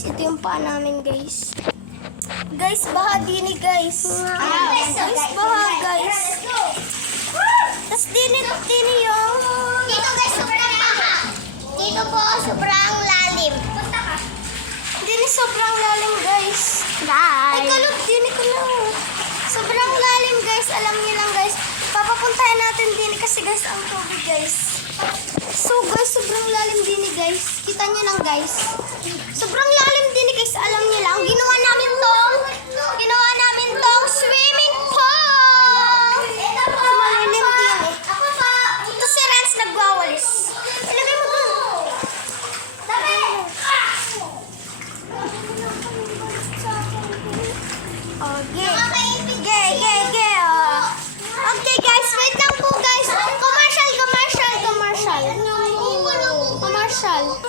guys, ito yung paa namin guys. Guys, baha din eh guys. Guys, baha guys. Tapos din yung... Dito guys, sobrang baha. Dito po, sobrang lalim. Din sobrang lalim guys. Guys. Ay, kalot din ko lang. Sobrang lalim guys. Alam niyo lang guys. Papapuntahan natin din kasi guys ang tubig guys. So guys, sobrang lalim din guys. Kita niyo lang guys. Sobrang lalim din guys. Alam niyo lang. Ginawa namin tong swimming pool. Malilim din eh. Ito si Renz nagwawalis. Ilagay mo dun. Okay. Okay guys, wait lang po guys. Commercial.